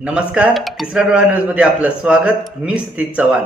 नमस्कार तिसरा डोळा न्यूजमध्ये आपलं स्वागत. मी सतीश चव्हाण.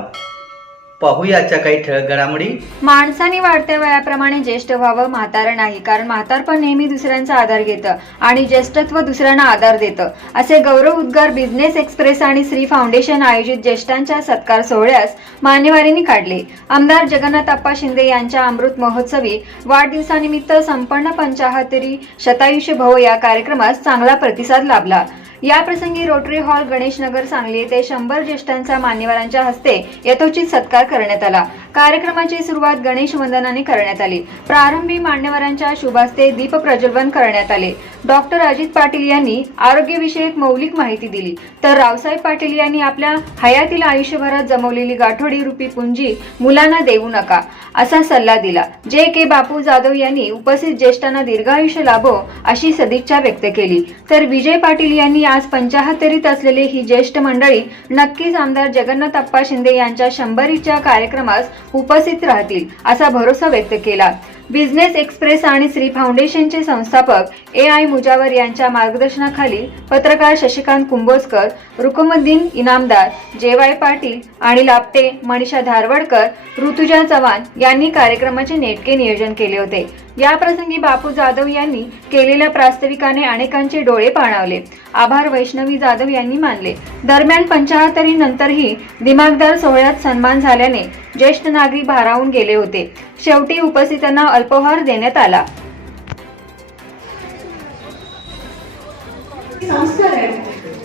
पाहूयाच्या काही ठळक घडामोडी. माणसाने वाढत्या वयाप्रमाणे ज्येष्ठ व्हावं म्हातारं नाही कारण म्हातारपण नेहमी दुसऱ्यांचा आधार घेतं आणि ज्येष्ठत्व दुसऱ्यांना आधार देतं. असे गौरव उद्गार बिझनेस एक्सप्रेस आणि श्री फाउंडेशन आयोजित ज्येष्ठांच्या सत्कार सोहळ्यास मान्यवारींनी काढले. आमदार जगन्नाथ अप्पा शिंदे यांच्या अमृत महोत्सवी वाढदिवसानिमित्त संपन्न पंचाहत्तरी शतायुष्य भव या कार्यक्रमास चांगला प्रतिसाद लाभला. याप्रसंगी रोटरी हॉल गणेश नगर सांगली येथे शंभर ज्येष्ठांचा मान्यवरांच्या हस्ते यथोचित सत्कार करण्यात आला. कार्यक्रमाची सुरुवात गणेश वंदनाने करण्यात आली. प्रारंभी मान्यवरांच्या शुभास्ते दीप प्रज्वलन करण्यात आले. डॉक्टर अजित पाटील यांनी आरोग्यविषयक मौलिक माहिती दिली. तर रावसाहेब पाटील यांनी आपल्या हयातील आयुष्यभरात जमवलेली गाठोडी रूपी पुंजी मुलांना देऊ नका असा सल्ला दिला. जे के बापू जाधव यांनी उपस्थित ज्येष्ठांना दीर्घायुष्य लाभो अशी सदिच्छा व्यक्त केली. तर विजय पाटील यांनी आज पंचाहत्तरीत असलेली ही ज्येष्ठ मंडळी नक्कीच आमदार जगन्नाथ अप्पा शिंदे यांच्या शंभरीच्या कार्यक्रमास उपस्थित राहतील असा भरोसा व्यक्त केला. बिझनेस एक्सप्रेस आणि श्री फाउंडेशनचे संस्थापक ए आय मुजावर यांच्या मार्गदर्शनाखाली पत्रकार शशिकांत कुंभोजकर रुकुमुद्दीन इनामदार जे वाय पाटील आणि लापटे मनीषा धारवडकर ऋतुजा चव्हाण यांनी कार्यक्रमाचे नेटके नियोजन केले होते. या प्रसंगी बापू जाधव यांनी केलेल्या प्रास्ताविकाने अनेकांचे डोळे पाणावले. आभार वैष्णवी जाधव यांनी मानले. दरम्यान पंचाहत्तरी नंतरही दिमागदार सोहळ्यात सन्मान झाल्याने ज्येष्ठ नागरिक भारावून गेले होते. शेवटी उपस्थितांना अल्पोहार देण्यात आला.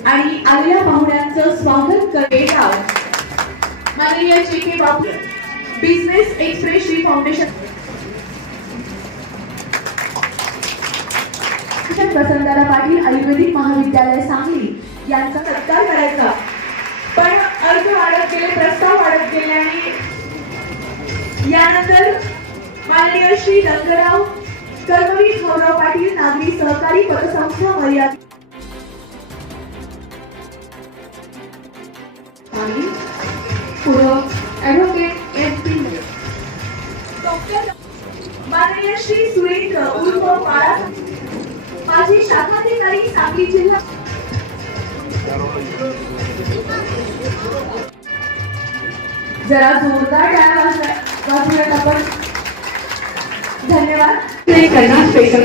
आणि आलेल्या पाहुण्यांचं स्वागत करेल माननीय K Bapu business express Shri foundation प्रसन्नदादा Patil आयुर्वेदिक महाविद्यालय सांगली यांचा सत्कार करायचा. पण अर्ज वाढत गेले प्रस्ताव वाढत गेले आणि यानंतर माननीय श्री रंगराव कर्मवीर भाऊराव पाटील नागरी सहकारी पतसंस्था मर्यादित ॲडव्होकेट एस पी डॉक्टर माननीय श्री सुरेंद्र उर्फ बाळा माझी शाखाधिकारी सांगली जिल्हा जरा जोरदार वाजवूयात आपण धन्यवाद। ते करणार स्पेशल